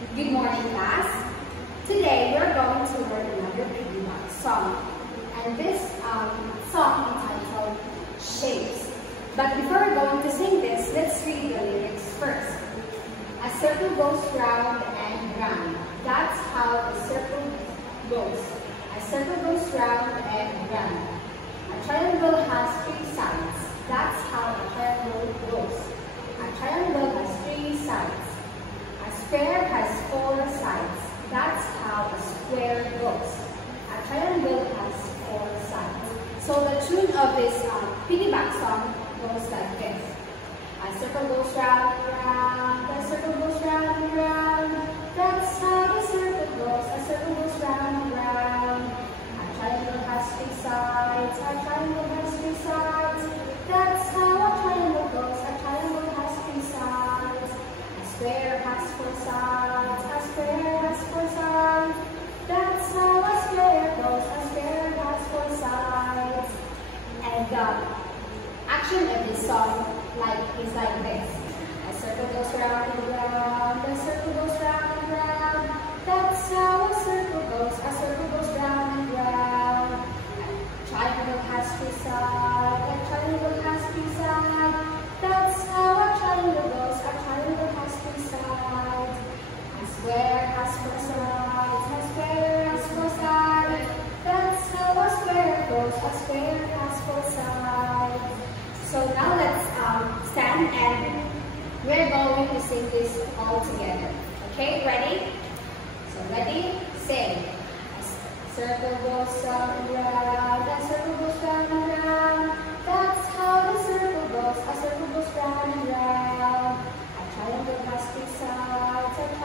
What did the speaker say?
Good morning, class. Today we're going to learn another piggyback song, and this song entitled Shapes. But before we're going to sing this, let's read the lyrics first. A circle goes round and round. That's how a circle goes. A circle goes round and round. A triangle has three sides. That's how a triangle goes. A triangle has three sides. A square has four sides. That's how a square goes. A triangle has four sides. So the tune of this piggyback song goes like this. A circle goes round and round. A circle goes round and round. That's how the circle goes. A circle goes round and round. A triangle has three sides. A triangle has three sides. That's how a triangle goes. A triangle has three sides. A square has four sides. A square has four sides. That's how a square goes. A square has four sides. And the action of this song is like this. A circle goes round and round. A circle goes round and round. That's how a circle goes. A circle goes round and round. A triangle has three sides. A triangle has three sides. That's how a triangle goes. A triangle has three sides. A square has four sides. A square has four sides. That's how a square goes. A square has four sides. So now let's stand and we're going to sing this all together. Okay, ready? So ready, sing. A circle goes round and round. A circle goes round and round. That's how the circle goes. A circle goes round and round. A triangle has three sides. A